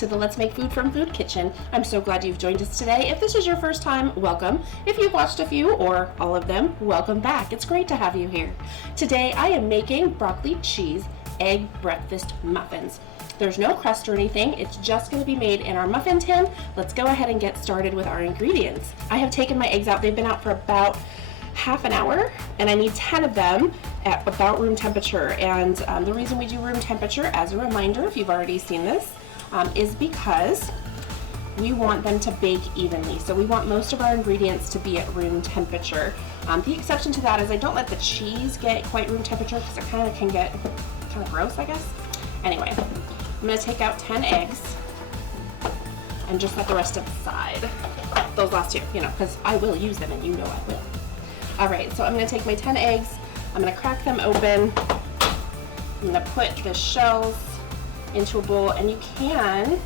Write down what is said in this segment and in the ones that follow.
to the Let's Make Food from Food Kitchen. I'm so glad you've joined us today. If this is your first time, welcome. If you've watched a few or all of them, welcome back. It's great to have you here. Today I am making broccoli cheese egg breakfast muffins. There's no crust or anything, it's just going to be made in our muffin tin. Let's go ahead and get started with our ingredients. I have taken my eggs out. They've been out for about half an hour, and I need 10 of them at about room temperature. And the reason we do room temperature, as a reminder, if you've already seen this, is because we want them to bake evenly. So we want most of our ingredients to be at room temperature. The exception to that is I don't let the cheese get quite room temperature because it kind of can get kind of gross, I guess. Anyway, I'm going to take out 10 eggs and just set the rest to the side. Those last two, you know, because I will use them and you know I will. Alright, so I'm going to take my 10 eggs, I'm going to crack them open, I'm going to put the shells into a bowl, and you can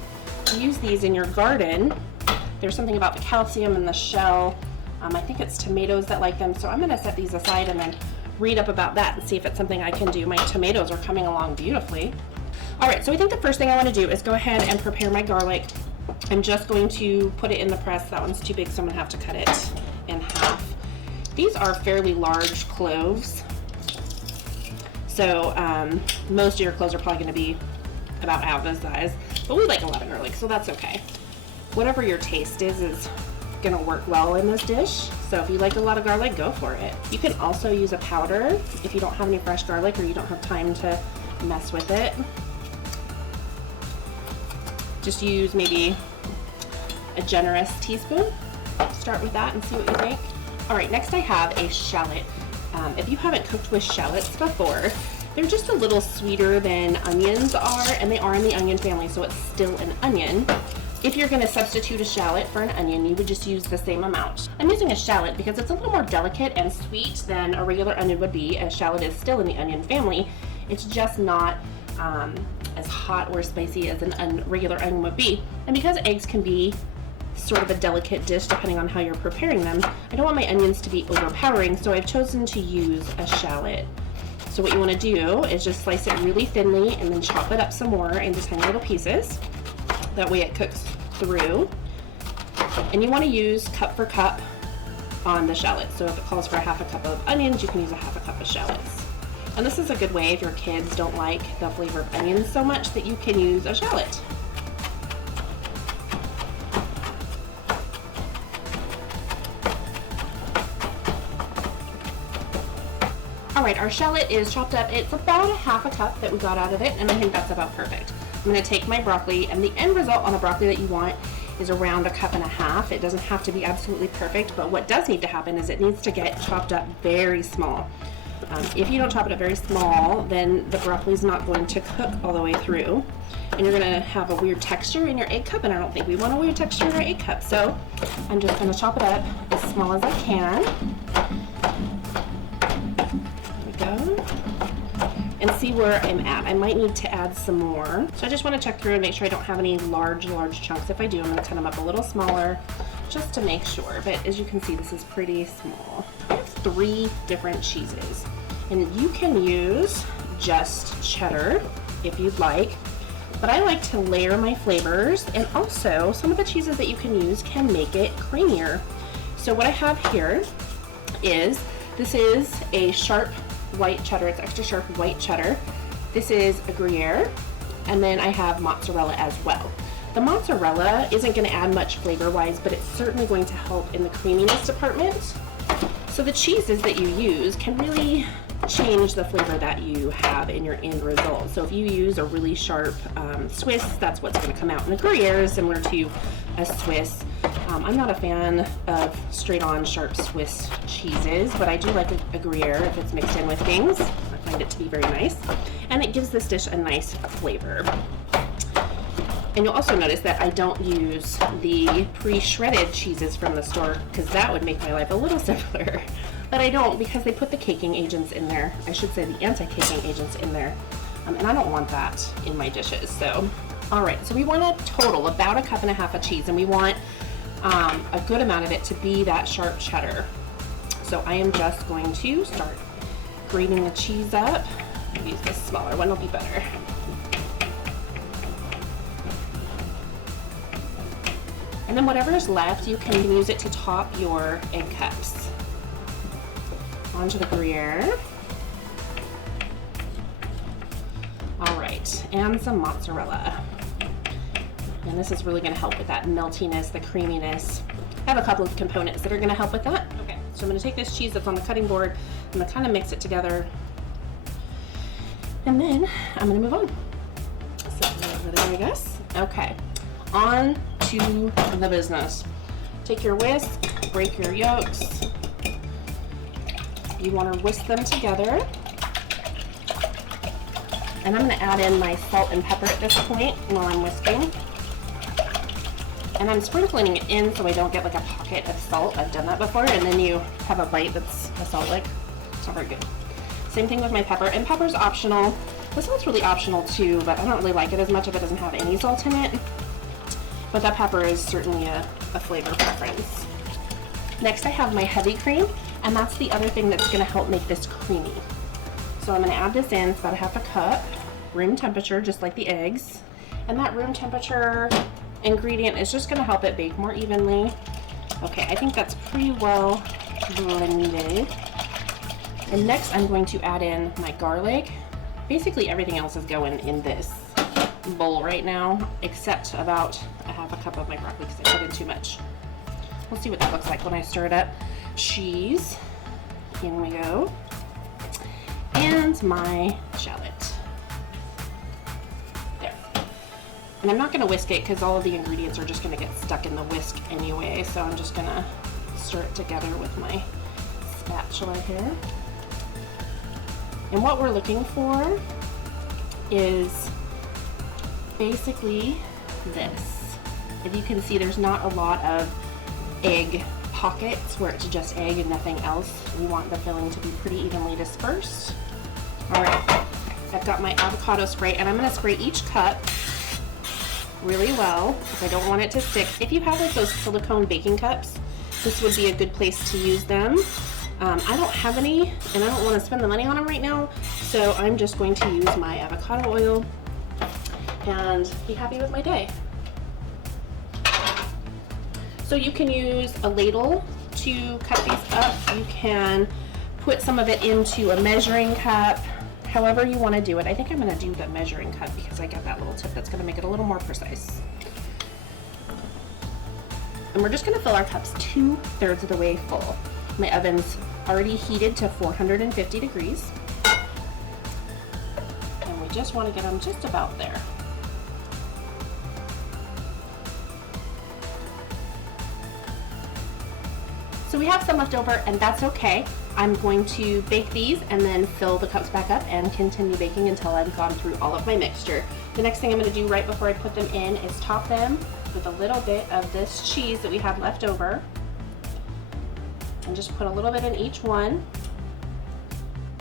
use these in your garden. There's something about the calcium in the shell. I think it's tomatoes that like them, so I'm going to set these aside and then read up about that and see if it's something I can do. My tomatoes are coming along beautifully. Alright, so I think the first thing I want to do is go ahead and prepare my garlic. I'm just going to put it in the press. That one's too big, so I'm going to have to cut it in half. These are fairly large cloves, so most of your cloves are probably going to be about half this size, but we like a lot of garlic, so that's okay. Whatever your taste is going to work well in this dish, so if you like a lot of garlic, go for it. You can also use a powder if you don't have any fresh garlic or you don't have time to mess with it. Just use maybe a generous teaspoon. Start with that and see what you think. Alright, next I have a shallot. If you haven't cooked with shallots before, they're just a little sweeter than onions are, and they are in the onion family, so it's still an onion. If you're going to substitute a shallot for an onion, you would just use the same amount. I'm using a shallot because it's a little more delicate and sweet than a regular onion would be. A shallot is still in the onion family. It's just not as hot or spicy as a regular onion would be. And because eggs can be sort of a delicate dish depending on how you're preparing them, I don't want my onions to be overpowering, so I've chosen to use a shallot. So what you want to do is just slice it really thinly and then chop it up some more into tiny little pieces. That way it cooks through. And you want to use cup for cup on the shallot. So if it calls for a half a cup of onions, you can use a half a cup of shallots. And this is a good way if your kids don't like the flavor of onions so much that you can use a shallot. Alright, our shallot is chopped up. It's about a half a cup that we got out of it, and I think that's about perfect. I'm going to take my broccoli, and the end result on the broccoli that you want is around a cup and a half. It doesn't have to be absolutely perfect, but what does need to happen is it needs to get chopped up very small. If you don't chop it up very small, then the broccoli is not going to cook all the way through, and you're going to have a weird texture in your egg cup, and I don't think we want a weird texture in our egg cup, so I'm just going to chop it up as small as I can. And see where I'm at. I might need to add some more. So I just want to check through and make sure I don't have any large chunks. If I do, I'm going to cut them up a little smaller just to make sure. But as you can see, this is pretty small. I have 3 different cheeses. And you can use just cheddar if you'd like. But I like to layer my flavors, and also some of the cheeses that you can use can make it creamier. So what I have here is, this is a sharp white cheddar. It's extra sharp white cheddar. This is a Gruyere, and then I have mozzarella as well. The mozzarella isn't going to add much flavor wise, but it's certainly going to help in the creaminess department. So the cheeses that you use can really change the flavor that you have in your end result. So if you use a really sharp Swiss, that's what's going to come out in a Gruyere, similar to a Swiss. I'm not a fan of straight-on sharp Swiss cheeses, but I do like a Gruyere if it's mixed in with things. I find it to be very nice, and it gives this dish a nice flavor. And you'll also notice that I don't use the pre-shredded cheeses from the store, because that would make my life a little simpler. But I don't, because they put the caking agents in there. I should say the anti-caking agents in there. And I don't want that in my dishes. So, alright, so we want a total about a cup and a half of cheese, and we want a good amount of it to be that sharp cheddar. So I am just going to start grating the cheese up. I'll use this smaller one, will be better. And then whatever's left, you can use it to top your egg cups. Onto the Gruyere. All right, and some mozzarella. And this is really gonna help with that meltiness, the creaminess. I have a couple of components that are gonna help with that. Okay, so I'm gonna take this cheese that's on the cutting board, I'm gonna kind of mix it together, and then I'm gonna move on. So over there, I guess. Okay, on to the business. Take your whisk, break your yolks. You wanna whisk them together. And I'm gonna add in my salt and pepper at this point while I'm whisking. And I'm sprinkling it in so I don't get like a pocket of salt. I've done that before, and then you have a bite that's a salt lick. It's not very good. Same thing with my pepper, and pepper's optional. The salt's really optional too, but I don't really like it as much if it doesn't have any salt in it. But that pepper is certainly a flavor preference. Next I have my heavy cream, and that's the other thing that's gonna help make this creamy. So I'm gonna add this in, it's about a half a cup, room temperature, just like the eggs. And that room temperature ingredient is just gonna help it bake more evenly. Okay, I think that's pretty well blended. And next I'm going to add in my garlic. Basically everything else is going in this bowl right now, except about a half a cup of my broccoli because I put in too much. We'll see what that looks like when I stir it up. Cheese, in we go. And my shallot. There. And I'm not gonna whisk it because all of the ingredients are just gonna get stuck in the whisk anyway, so I'm just gonna stir it together with my spatula here. And what we're looking for is basically this. If you can see, there's not a lot of egg pockets where it's just egg and nothing else. We want the filling to be pretty evenly dispersed. All right, I've got my avocado spray, and I'm gonna spray each cup really well because I don't want it to stick. If you have like those silicone baking cups, this would be a good place to use them. I don't have any, and I don't want to spend the money on them right now, so I'm just going to use my avocado oil and be happy with my day. So you can use a ladle to cut these up. You can put some of it into a measuring cup, however you want to do it. I think I'm going to do the measuring cup because I got that little tip that's going to make it a little more precise. And we're just going to fill our cups 2/3 of the way full. My oven's already heated to 450 degrees. And we just want to get them just about there. So we have some left over, and that's okay. I'm going to bake these and then fill the cups back up and continue baking until I've gone through all of my mixture. The next thing I'm going to do right before I put them in is top them with a little bit of this cheese that we have left over. And just put a little bit in each one.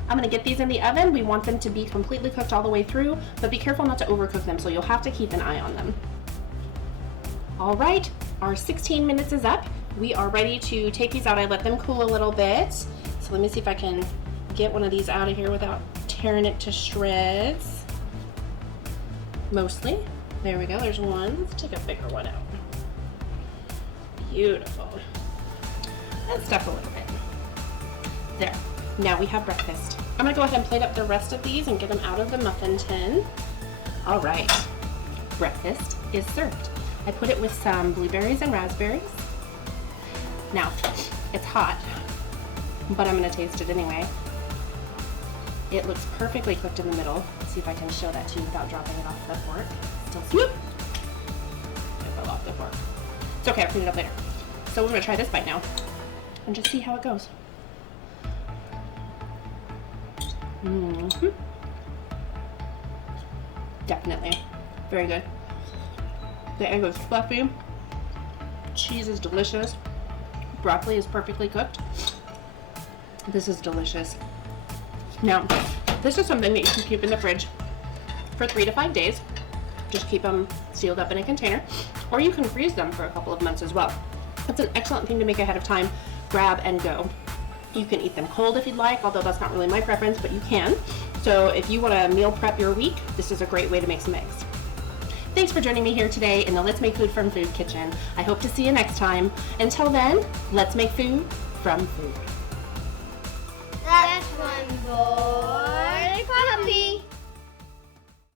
I'm going to get these in the oven. We want them to be completely cooked all the way through, but be careful not to overcook them, so you'll have to keep an eye on them. All right, our 16 minutes is up. We are ready to take these out. I let them cool a little bit. So let me see if I can get one of these out of here without tearing it to shreds. Mostly. There we go, there's one. Let's take a bigger one out. Beautiful. And stuff a little bit. There. Now we have breakfast. I'm gonna go ahead and plate up the rest of these and get them out of the muffin tin. All right, breakfast is served. I put it with some blueberries and raspberries. Now, it's hot, but I'm gonna taste it anyway. It looks perfectly cooked in the middle. Let's see if I can show that to you without dropping it off the fork. Still swoop! It fell off the fork. It's okay, I'll clean it up later. So we're gonna try this bite now and just see how it goes. Definitely. Very good. The egg is fluffy. Cheese is delicious. Broccoli is perfectly cooked. This is delicious. Now, this is something that you can keep in the fridge for 3 to 5 days. Just keep them sealed up in a container, or you can freeze them for a couple of months as well. That's an excellent thing to make ahead of time. Grab and go. You can eat them cold if you'd like, although that's not really my preference, but you can. So if you want to meal prep your week, this is a great way to make some eggs. Thanks for joining me here today in the Let's Make Food from Food kitchen. I hope to see you next time. Until then, let's make food from food. That's one boy.